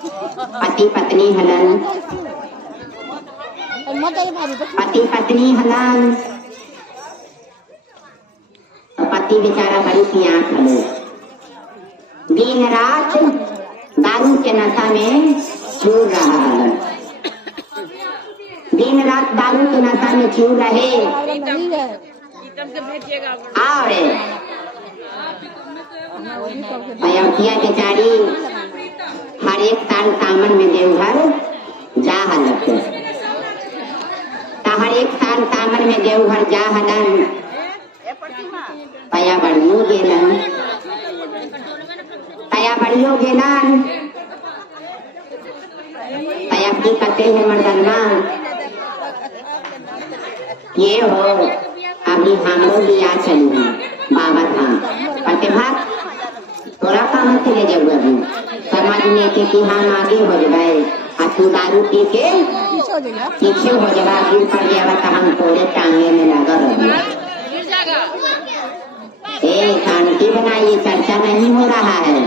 पति पत्नी हलन, पति पत्नी हलन, तो पति बेचारा बड़ी पियास हलो, दिन रात दारू के नशा में चूर रहा हलन, दिन रात दारू के नशा में चूर रहे। और अयोध्या बेचारी हर एक साल सावन में देवघर जा हलत, हर एक साल सावन में देवघर जा हलन, पया बढ़ियो गेलन, पया बढ़ियो गेलन, पया की कहते हैं मर्दनमा ये हो अभी हमरो लिया चली बाबा धाम पते भाग तोरा काम से ले जाऊ अभी समझ में थे कि हम आगे हो गए, तू दारू पी के पीछे हो जाएगा, गिर पड़ जाएगा तो हम तोड़े टांगे में लगा रहे। ए शांति बनाइए, चर्चा नहीं हो रहा है,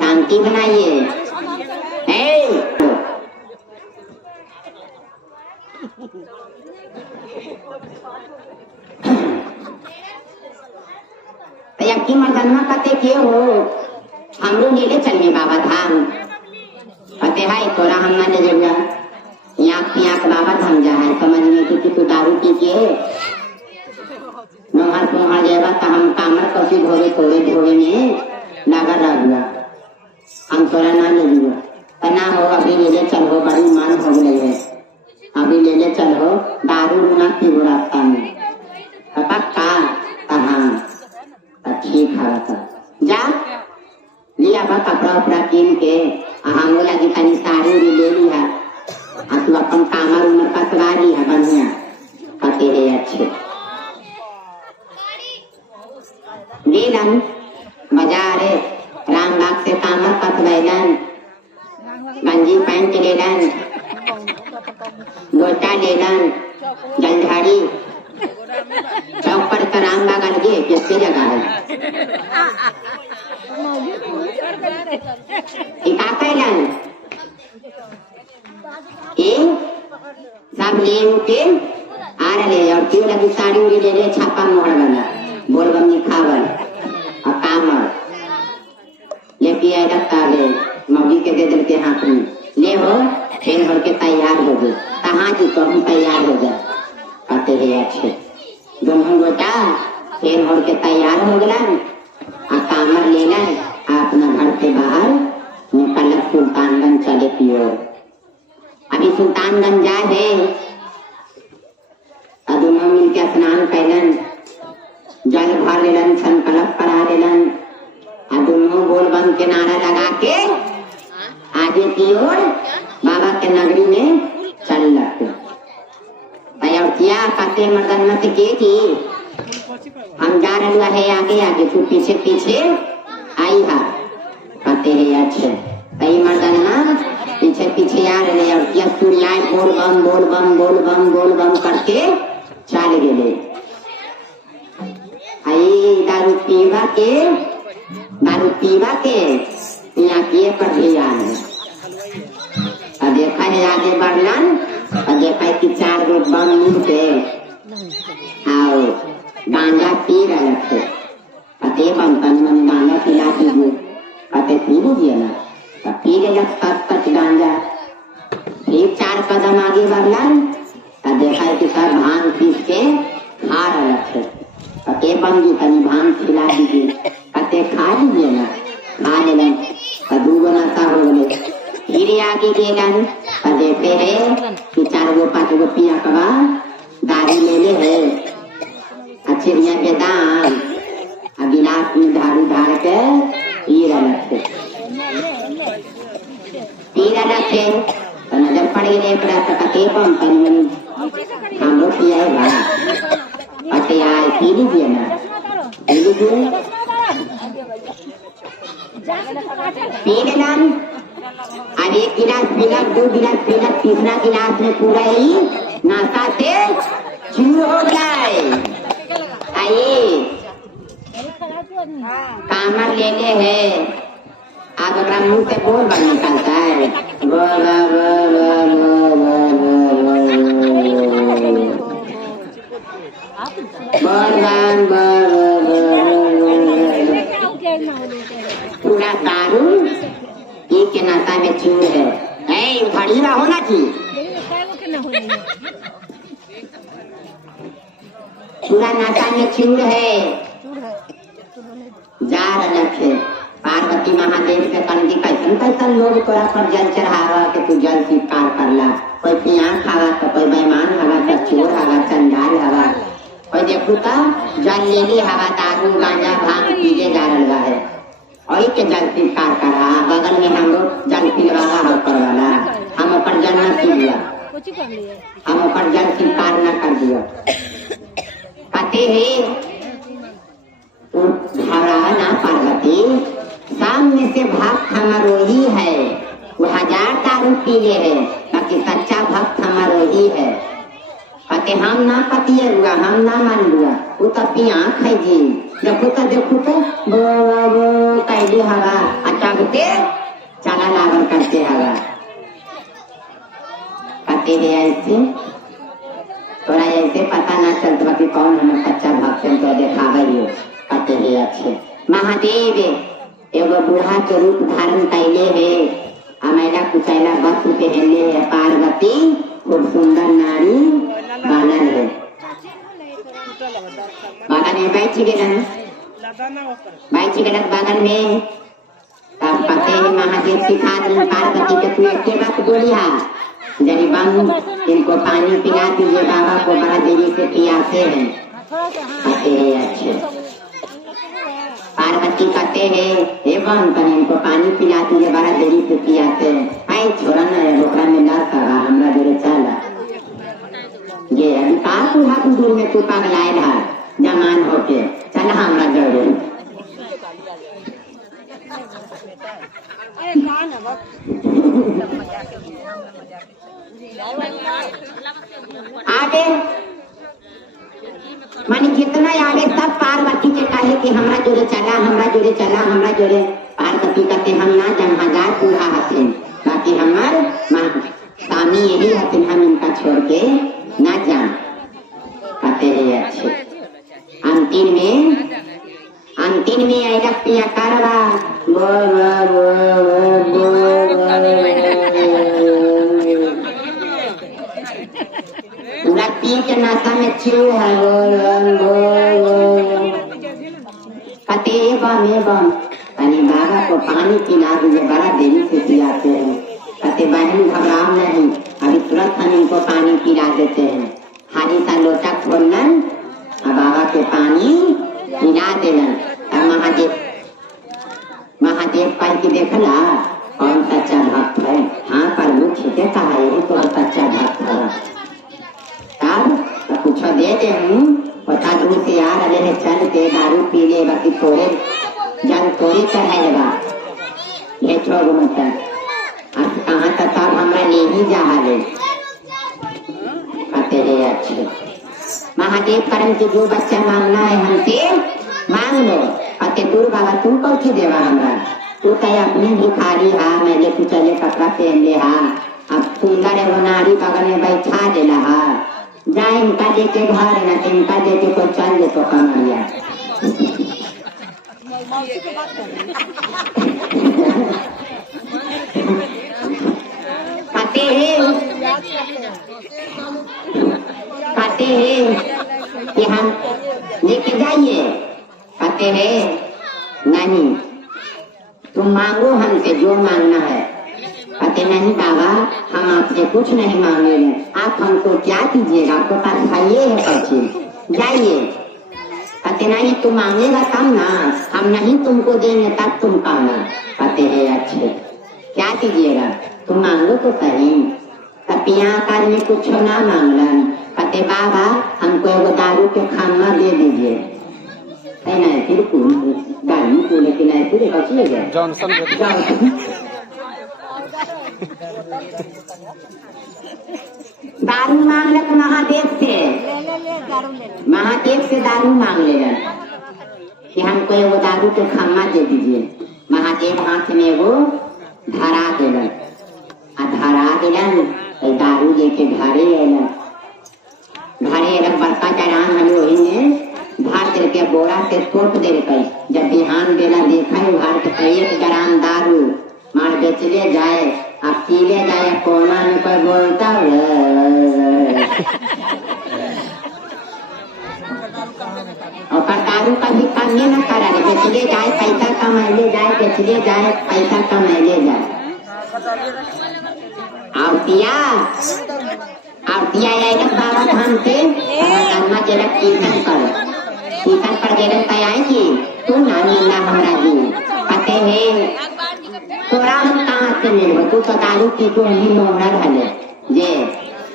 शांति बनाइए। यकी मर्दनमा कहते के हो हमरो ले चलिए बाबा धाम, कहते है तोरा हम न ले जाऊंगा, यहाँ बाबा धाम जा है, समझ में कि तू दारू पी के नोहर कुम्हर जाएगा तो हम कामर कसी धोवे थोड़े धोवे में लगा रहा, हम तोरा ना ले लूंगा, ना हो अभी ले चलो, बड़ी मान हो गई है, अभी ले चलो, दारू ना पीबो रास्ता में, पक्का हाँ ठीक है जा लिया बा कपड़ा उपड़ा कीन के, हम लगी तनी साड़ी उड़ी ले लिया, तू अपन कामर उमर कसवा ली है बढ़िया, कहते है अच्छे गेलन बाजार रामबाग से कामर कसवैलन, गंजी पैंट लेलन, गोटा लेलन, जलझाड़ी चौक पर रामबाग अलगे किसके जगह है सब ले उठे आ रहे और क्यों लगी साड़ी उड़ी ले रहे, छापा मोड़ बना बोलबम निखावर और कामर लेके आए रखता ले मौगी के दे दिल के हाथ में ले हो, फिर भर के तैयार हो गए, कहाँ जी तो हम तैयार हो गए, कहते हैं अच्छे दोनों गोटा फिर भर के तैयार हो गए, कामर लेना अपना घर से बाहर निकल सुल्तानगंज चले पियो। अभी सुल्तानगंज जाए है, दोनों मिलके स्नान कैलन, जल भर लेलन, संकल्प करा लेलन, दोनों बोलबम के नारा लगा के आगे की ओर बाबा के नगरी में चल लगते। अयोध्या कहते मर्दनमा से के थी हम जा रहा है आगे आगे, तू पीछे पीछे आई है, कहते है अच्छे तई मर्दनमा पीछे पीछे आ रहे और क्या सूर्याय बोल बम बोल बम बोल बम बोल बम करके चल गए। आई दारू पीवा के यहाँ किए पर ध्यान है, देखा है आगे बढ़लन और देखा है कि 4 गो बम मिल के आओ गांजा पी रहे थे, अते बम तन मन गांजा पिला दीजिए, अते पी लीजिए ना, तो पी ले कच गांजा, फिर 4 कदम आगे बढ़लन तो देखा है कि सब भांग पीस के खा रहे थे, अते बम जी तनी भांग खिला दीजिए, अते खा लीजिए ना, खा लेलन तो 2 गो नशा हो गए। फिर आगे गेलन तो देखते है कि 4 गो 5 गो पिया कबा दारू ले है, चिड़िया के दाम गिलास में दारू ढाल के पी रहे थे, तो नजर पड़ गई एक रात बम हम लोग पियाएगा, अते यार पी लीजिए ना, पी लीजिए, पी लेना, अब 1 गिलास पीला, 2 गिलास पीला, तीसरा गिलास में पूरा ही नाश्ता से शुरू हो जाए। आइए कामर लेने है आप अगर मुंह से बोल बार निकलता है बोल पूरा दारू ये के नाता में चूर है घड़ी रहो ना की पूरा नाता में चूर है जा रखे पार्वती महादेव के कंदी कैसन कैसन लोग तोरा पर जल चढ़ावा के तू जल स्वीकार करला कोई पियाँ खावा तो कोई बेईमान हवा तो चोर हवा चंडाल हवा कोई देखू तो जल ले ली हवा दारू गांजा भांग पीले जा रहा है और के जल स्वीकार करा बगल में हम लोग जल पिलवाला होकर वाला हम ऊपर जल न पी लिया हम ऊपर जल स्वीकार न कर दिया कहते है ना पार्वती सामने से भक्त हमारो ही है वो 1000 दारू पीले है बाकी सच्चा भक्त हमारो ही है कहते हम ना पतिए हुआ हम ना मान हुआ वो तो पिया खाई जी देखो तो वो कैली हवा अचानक चला लागन करते हवा कहते है ऐसे थोड़ा ऐसे पता ना चलता कि कौन हमें सच्चा भक्त तो देखा गई कहते है अच्छे महादेव एगो बूढ़ा के रूप धारण कैले है अमेला कुचैला वस्त्र पहनले है पार्वती खूब सुंदर नारी बनल है बगल में बैठी गलत बगल में तब पते है महादेव सिखा दी पार्वती के तू एक बात बोली है जरी बम इनको पानी पिला दीजिए बाबा को बड़ा देरी से पियासे हैं कहते है अच्छे पार्वती कहते हैं एवं कहीं इनको पानी पिला दीजिए बड़ा देरी से पियाते हैं छोड़ा न रोकड़ा में ना करा हमरा जोरे चला ये अभी कहा तू हाथ दूर में तू पगलाए रहा जमान होके चल हमरा जोरे आगे मानी जितना आगे सब पार्वती के कहे कि हमरा जोरे चला पार्वती कहते हम ना जन 1000 पूरा हथिन बाकी हमार स्वामी यही हथिन हम इनका छोड़ के ना जान कहते है अच्छे अंतिम में ऐसा पिया करवा पूरा पी के नाता में चिड़ है कहते एवं कहीं बाबा को पानी पिला दीजिए बड़ा देरी से पिलाते हैं कहते बहन घबराओ नहीं अभी तुरंत हम इनको पानी पिला देते हैं हारी सा लोटा खोलना और बाबा के पानी पिला देना और महादेव कह के देखला कौन सच्चा भक्त है हाँ प्रभु ठीक है कहा यही तो सच्चा भक्त है तब कुछ दे दे पता दूर से यार अरे चल के दारू पी ले बाकी थोड़े जल थोड़ी चढ़ाएगा ये छोड़ मत कहाँ तक तब हमरा ले ही जा हाले कहते है अच्छे महादेव करम के जो बच्चा मांगना है हमसे मांग लो कहते दूर बाबा तुम कौन सी देवा हमरा तू कहे अपने भिखारी हा मैं कुछ चले कपड़ा पहन ले हा अब सुंदर है वो नारी बगल में बैठा देला हा जाए इनका देखे घर न इनका देखे कोई चल दे तो कमरिया कहते हैं कि हम लेके जाइए कहते हैं नहीं तुम मांगो हमसे जो मांगना है कहते नहीं बाबा हम आपसे कुछ नहीं मांगेंगे आप हमको क्या दीजिएगा आपको पास खाइए है पक्षी जाइए कहते नहीं तुम मांगेगा तब ना हम नहीं तुमको देंगे तब तुम कहना कहते हैं अच्छे क्या दीजिएगा तुम मांगो तो सही तब यहाँ काल में कुछ ना मांगलन कहते बाबा हमको एगो दारू के खाना दे दीजिए नहीं फिर गाड़ी को लेकिन ऐसे बचिएगा दारू मांग ले महादेव से दारू मांग ले कि हमको वो दारू के खाना दे दीजिए महादेव हाथ में वो धरा दिलन दारू देके घरे अलन बड़का चढ़ान हलो भार दे के बोरा से तोप दे जब बिहान बेला देखा भार के एक ग्राम दारू मार बेचले जाए अब पीले जाए कोना में कोई बोलता और दारू का भी काम नहीं न करा बेचले जाए पैसा कमाइले जाए बेचले जाए पैसा कमाइले जाए आवतिया बाबा धाम से अम्मा जरा कीर्तन कर गेलन तय आएगी तू ना मिलना हमरा जी पते है तोरा हम कहाँ से मिलबो तू तो दारू पी तो ही मोहरा रहले जे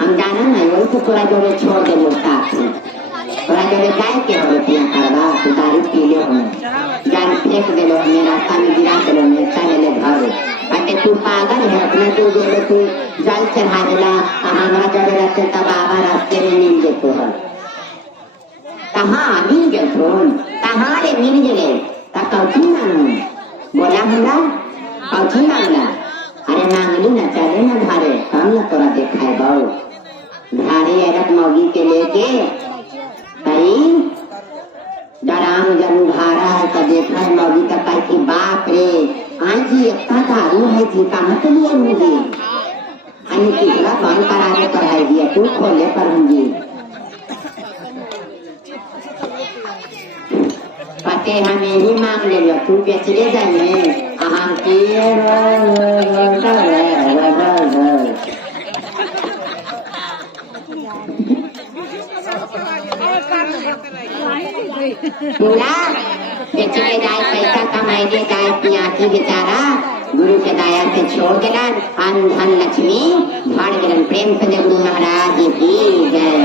हम जाना नहीं वही तो तोरा जोरे छोड़ दे मुस्ताक से तोरा जोरे जाए के हो पिया करवा तू दारू पी ले हमें जान फेंक दे लो हमें रास्ता में गिरा दे लो हमें चले ले घर अटे तू पागल है अपने तू जो तू जल चढ़ा देला हमारा जब रहते तब बाबा रास्ते में मिल जेतो है कहाँ मिल गए फोन कहाँ रे मिल गए तब कौची मांगू बोला हमरा कौची मांगला अरे मांगली न चले न धारे हम न तोरा देखाए बहु धारे अरब मौगी के लेके कहीं डराम जब उघारा है तो देखा है मौगी का कही की बाप रे आज जी इतना दारू है जी कहाँ से लिए मुझे अन्य तीसरा बंद कराने पढ़ाई दिया तू खोले पर होंगी पते हमें ही मांग ले लो तू बेचले जाए हम बोला बेचले जाए पैसा कमाइले जाए पियाकी बेचारा गुरु के दया से छोड़ देना अन धन लक्ष्मी भाड़ गिरन प्रेम से गुरु महाराज की जय।